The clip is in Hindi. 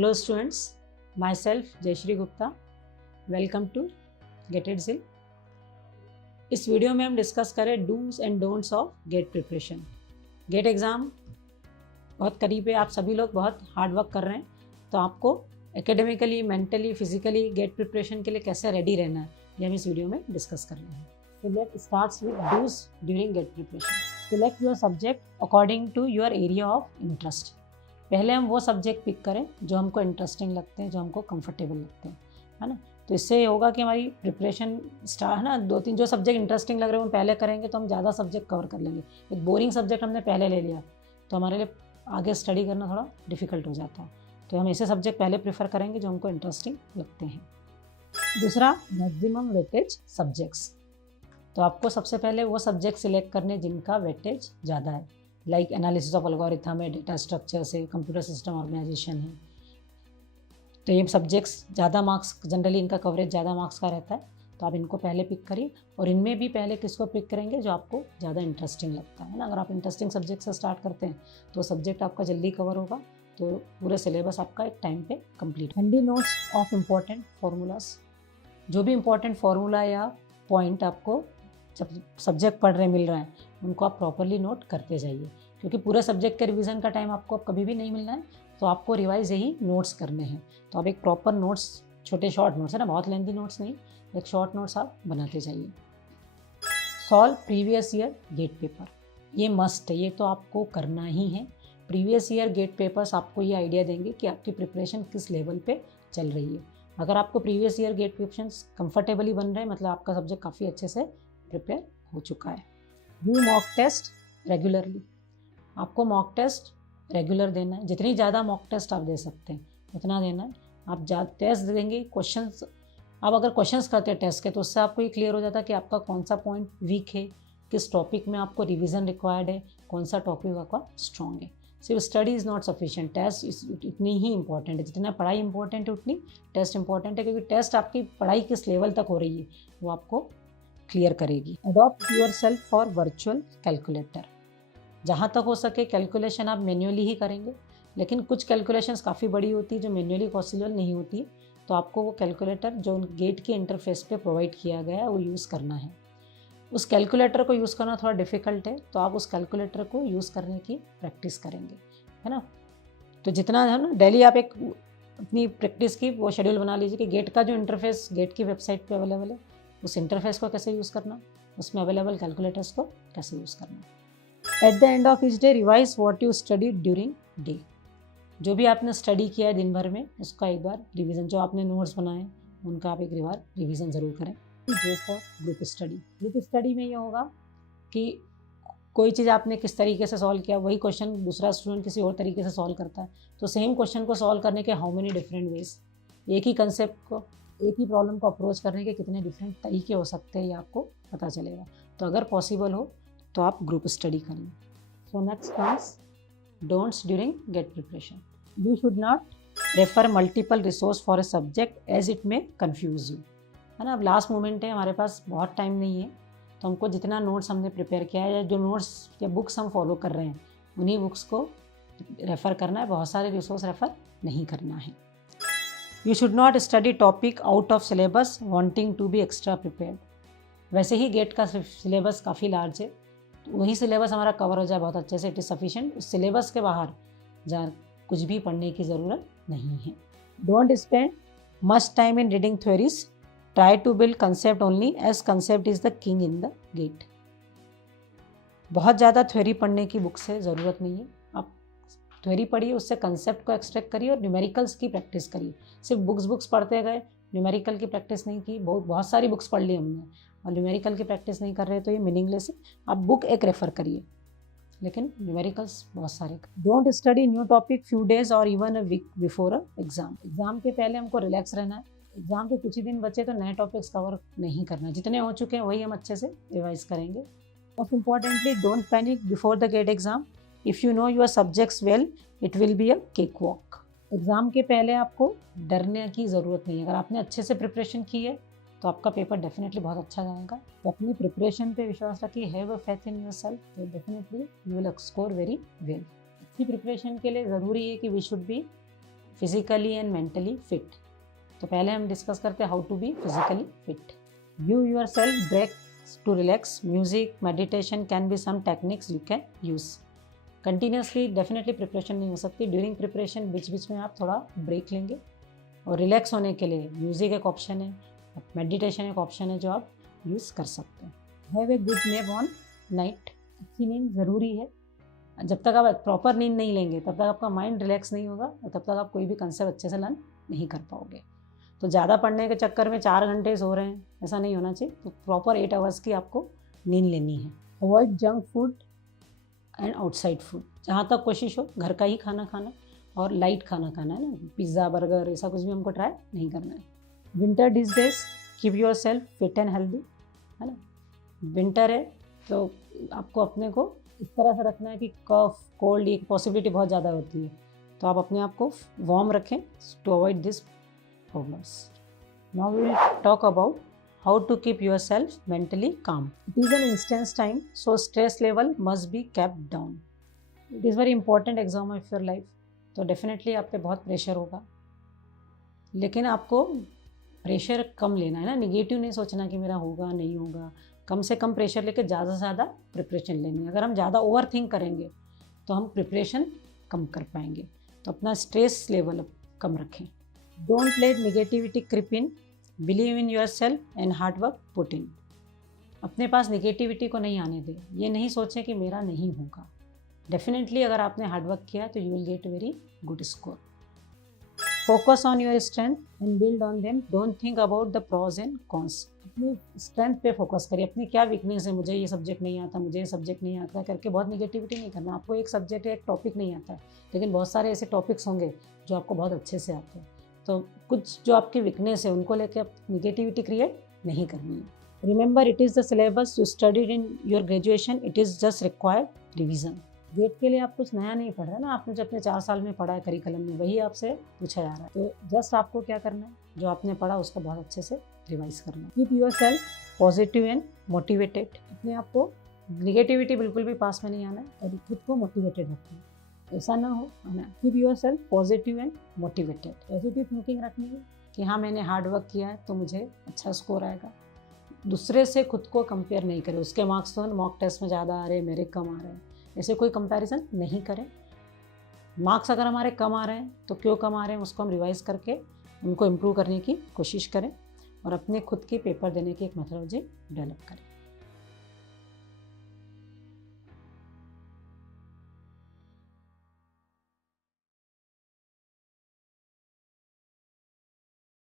Hello students, myself Jayshree Gupta, welcome to GATE it जिल। इस वीडियो में हम डिस्कस करें do's and don'ts of GATE preparation. GATE exam बहुत करीब है, आप सभी लोग बहुत हार्ड वर्क कर रहे हैं, तो आपको academically, mentally, physically GATE preparation के लिए कैसे रेडी रहना है, ये हम इस वीडियो में डिस्कस कर रहे हैं। So let's start with do's during GATE preparation. Select your subject according to your area of interest. पहले हम वो सब्जेक्ट पिक करें जो हमको इंटरेस्टिंग लगते हैं, जो हमको कंफर्टेबल लगते हैं, है ना। तो इससे ये होगा कि हमारी प्रिपरेशन स्टार्ट है ना, 2-3 जो सब्जेक्ट इंटरेस्टिंग लग रहे हैं वो पहले करेंगे तो हम ज़्यादा सब्जेक्ट कवर कर लेंगे। एक बोरिंग सब्जेक्ट हमने पहले ले लिया तो हमारे लिए आगे स्टडी करना थोड़ा डिफिकल्ट हो जाता है, तो हम ऐसे सब्जेक्ट पहले प्रेफर करेंगे जो हमको इंटरेस्टिंग लगते हैं। दूसरा, मैक्सिमम वेटेज सब्जेक्ट्स। तो आपको सबसे पहले वो सब्जेक्ट सिलेक्ट करने जिनका वेटेज ज़्यादा है, लाइक एनालिसिस ऑफ एल्गोरिथम है, डेटा स्ट्रक्चर्स है, कंप्यूटर सिस्टम ऑर्गेनाइजेशन है। तो ये सब्जेक्ट्स ज़्यादा मार्क्स, जनरली इनका कवरेज ज़्यादा मार्क्स का रहता है, तो आप इनको पहले पिक करिए। और इनमें भी पहले किसको पिक करेंगे जो आपको ज़्यादा इंटरेस्टिंग लगता है ना। अगर आप इंटरेस्टिंग सब्जेक्ट से स्टार्ट करते हैं तो सब्जेक्ट आपका जल्दी कवर होगा, तो पूरे सिलेबस आपका एक टाइम पे complete. Handy notes of important formulas. जो भी इम्पोर्टेंट फार्मूला या पॉइंट आपको जब सब्जेक्ट पढ़ रहे मिल रहा है उनको आप प्रॉपरली नोट करते जाइए, क्योंकि पूरे सब्जेक्ट के रिवीजन का टाइम आपको कभी भी नहीं मिलना है, तो आपको रिवाइज यही नोट्स करने हैं। तो आप एक प्रॉपर नोट्स, छोटे शॉर्ट नोट्स है ना, बहुत लेंथी नोट्स नहीं, एक शॉर्ट नोट्स आप बनाते जाइए। Solve previous year GATE paper, ये मस्ट है, ये तो आपको करना ही है। प्रीवियस ईयर गेट पेपर्स आपको ये आइडिया देंगे कि आपकी प्रिपरेशन किस लेवल पे चल रही है। अगर आपको previous year gate questions comfortably बन रहे हैं, मतलब आपका सब्जेक्ट काफ़ी अच्छे से प्रिपेयर हो चुका है। Do mock test regularly. आपको मॉक टेस्ट रेगुलर देना है, जितनी ज़्यादा मॉक टेस्ट आप दे सकते हैं उतना देना है। आप टेस्ट देंगे, क्वेश्चंस आप अगर क्वेश्चंस करते हैं टेस्ट के, तो उससे आपको ये क्लियर हो जाता है कि आपका कौन सा पॉइंट वीक है, किस टॉपिक में आपको रिविज़न रिक्वायर्ड है, कौन सा टॉपिक आपका स्ट्रॉन्ग है। सिर्फ study is not sufficient, test इतनी ही इंपॉर्टेंट है, जितना पढ़ाई इंपॉर्टेंट है उतनी टेस्ट इंपॉर्टेंट है, क्योंकि टेस्ट आपकी पढ़ाई किस लेवल तक हो रही है वो आपको क्लियर करेगी। Adopt your self for virtual calculator. जहाँ तक हो सके कैलकुलेशन आप मैन्युअली ही करेंगे, लेकिन कुछ कैलकुलेशंस काफ़ी बड़ी होती है जो मैन्युअली पॉसिबल नहीं होती, तो आपको वो कैलकुलेटर जो गेट के इंटरफेस पे प्रोवाइड किया गया है वो यूज़ करना है। उस कैलकुलेटर को यूज़ करना थोड़ा डिफ़िकल्ट है, तो आप उस कैलकुलेटर को यूज़ करने की प्रैक्टिस करेंगे, है ना। तो जितना है ना, डेली आप एक अपनी प्रैक्टिस की वो शेड्यूल बना लीजिए कि गेट का जो इंटरफेस गेट की वेबसाइट पे अवेलेबल है, उस इंटरफेस को कैसे यूज़ करना, उसमें अवेलेबल कैलकुलेटर्स को कैसे यूज़ करना। At the end of each day revise what you study during day. जो भी आपने स्टडी किया है दिन भर में उसका एक बार रिवीजन, जो आपने नोट्स बनाए उनका आप एक बार रिवीजन ज़रूर करें। Go for group study. Group study में ये होगा कि कोई चीज़ आपने किस तरीके से सॉल्व किया, वही क्वेश्चन दूसरा स्टूडेंट किसी और तरीके से सॉल्व करता है, तो सेम क्वेश्चन को सॉल्व करने के हाउ मेनी डिफरेंट वेज, एक ही कंसेप्ट को, एक ही प्रॉब्लम को अप्रोच करने के कितने डिफरेंट तरीके हो सकते हैं ये आपको पता चलेगा। तो अगर पॉसिबल हो तो आप ग्रुप स्टडी करें। So next comes don'ts during GATE preparation. You should not refer multiple resource for a subject as it में कन्फ्यूज यू, है ना। अब लास्ट मोमेंट है, हमारे पास बहुत टाइम नहीं है, तो हमको जितना नोट्स हमने प्रिपेयर किया है या जो नोट्स या बुक्स हम फॉलो कर रहे हैं उन्हीं बुक्स को रेफ़र करना है, बहुत सारे रिसोर्स रेफ़र नहीं करना है। You should not study topic out of syllabus wanting to be extra prepared. वैसे ही गेट का सिलेबस काफ़ी लार्ज है, तो वही सिलेबस हमारा कवर हो जाए बहुत अच्छे से, इट इज़ सफिशिएंट। उस सिलेबस के बाहर जा कुछ भी पढ़ने की ज़रूरत नहीं है। Don't spend much time in reading theories, try to build concept only as concept is the king in the GATE. बहुत ज़्यादा थ्योरी पढ़ने की बुक से ज़रूरत नहीं है, आप थ्योरी पढ़िए, उससे कंसेप्ट को एक्सट्रैक्ट करिए और न्यूमेरिकल्स की प्रैक्टिस करिए। सिर्फ बुक्स पढ़ते गए, न्यूमेरिकल की प्रैक्टिस नहीं की, बहुत सारी बुक्स पढ़ ली हमने और न्यूमेरिकल की प्रैक्टिस नहीं कर रहे, तो ये मीनिंगलेस है। आप बुक एक रेफ़र करिए, लेकिन न्यूमेरिकल्स बहुत सारे। Don't study new topic few days और even a week before a exam. Exam के पहले हमको रिलैक्स रहना है, एग्ज़ाम के कुछ ही दिन बचे तो नए टॉपिक्स कवर नहीं करना, जितने हो चुके हैं वही हम अच्छे से रिवाइज करेंगे। Most importantly don't panic before the GATE exam. If you know your subjects well it will be a cake walk. Exam के पहले आपको डरने की ज़रूरत नहीं है, अगर आपने अच्छे से प्रिपरेशन की है तो आपका पेपर डेफिनेटली बहुत अच्छा जाएगा। तो अपनी प्रिपरेशन पे विश्वास रखिए, have a faith in yourself, तो definitely you will score very well. अच्छी प्रिपरेशन के लिए ज़रूरी है कि we should be physically and mentally fit. तो पहले हम डिस्कस करते हैं how to be physically fit. Give yourself breaks to relax. Music, meditation can be some techniques you can use. Continuously definitely preparation नहीं हो सकती। ड्यूरिंग प्रिपरेशन बीच बीच में आप थोड़ा ब्रेक लेंगे, और रिलैक्स होने के लिए म्यूज़िक एक ऑप्शन है, मेडिटेशन एक ऑप्शन है जो आप यूज़ कर सकते हैं। Have a good nap on night. अच्छी नींद ज़रूरी है। जब तक आप प्रॉपर नींद नहीं लेंगे तब तक आपका माइंड रिलैक्स नहीं होगा, और तब तक आप कोई भी कंसेप्ट अच्छे से लर्न नहीं कर पाओगे। तो ज़्यादा पढ़ने के चक्कर में 4 घंटे सो रहे हैं, ऐसा नहीं होना चाहिए। तो प्रॉपर 8 आवर्स की आपको नींद लेनी है। Avoid junk food and outside food. जहाँ तक कोशिश हो घर का ही खाना खाना, और लाइट खाना खाना है ना, पिज़्ज़ा बर्गर ऐसा कुछ भी हमको ट्राई नहीं करना है। Winter this days keep your self fit and healthy, है ना। विंटर है तो आपको अपने को इस तरह से रखना है कि कफ कोल्ड की पॉसिबिलिटी बहुत ज़्यादा होती है, तो आप अपने आप को वार्म रखें to avoid this problems. Now we will talk about how to keep yourself mentally calm. It is an instance time, so stress level must be kept down. It is very important exam of your life. तो डेफिनेटली आप पे बहुत प्रेशर होगा, लेकिन आपको प्रेशर कम लेना है ना, निगेटिव नहीं सोचना कि मेरा होगा नहीं होगा। कम से कम प्रेशर लेके ज़्यादा से ज़्यादा प्रिपरेशन लेनी है। अगर हम ज़्यादा ओवर थिंक करेंगे तो हम प्रिपरेशन कम कर पाएंगे। तो अपना स्ट्रेस लेवल कम रखें। Don't let negativity creep in. Believe in yourself and hard work put in. अपने पास निगेटिविटी को नहीं आने दें। ये नहीं सोचें कि मेरा नहीं होगा। डेफिनेटली अगर आपने हार्ड वर्क किया तो you will get very good score. Focus on your strength and build on them. Don't think about the pros and cons. अपनी स्ट्रेंथ पे फोकस करिए, अपनी क्या वीकनेस है, मुझे ये सब्जेक्ट नहीं आता, मुझे ये सब्जेक्ट नहीं आता करके बहुत निगेटिविटी नहीं करना। आपको एक सब्जेक्ट एक टॉपिक नहीं आता है, लेकिन बहुत सारे ऐसे टॉपिक्स होंगे जो आपको बहुत अच्छे से आते हैं। तो कुछ जो आपकी वीकनेस है उनको लेकर आप निगेटिविटी क्रिएट नहीं करनी है। Remember, it is the syllabus you studied in your graduation, it is just required revision. GATE के लिए आप कुछ नया नहीं पढ़ रहे ना, आपने जो अपने 4 साल में पढ़ा है करिकुलम में वही आपसे पूछा जा रहा है। तो जस्ट आपको क्या करना है, जो आपने पढ़ा उसको बहुत अच्छे से रिवाइज करना है। Keep your self positive and motivated. अपने आप को निगेटिविटी बिल्कुल भी पास में नहीं आना है, और खुद को मोटिवेटेड रखना है, ऐसा ना हो, है ना। Keep your self positive and motivated. Positive thinking रखनी है कि हाँ मैंने हार्ड वर्क किया है तो मुझे अच्छा स्कोर आएगा। दूसरे से खुद को कंपेयर नहीं करें, उसके मार्क्स तो मॉक टेस्ट में ज़्यादा आ रहे हैं, मेरे कम आ रहे हैं, ऐसे कोई कंपैरिजन नहीं करें। मार्क्स अगर हमारे कम आ रहे हैं तो क्यों कम आ रहे हैं उसको हम रिवाइज़ करके उनको इम्प्रूव करने की कोशिश करें, और अपने खुद के पेपर देने की एक मेथोडोलॉजी डेवलप करें।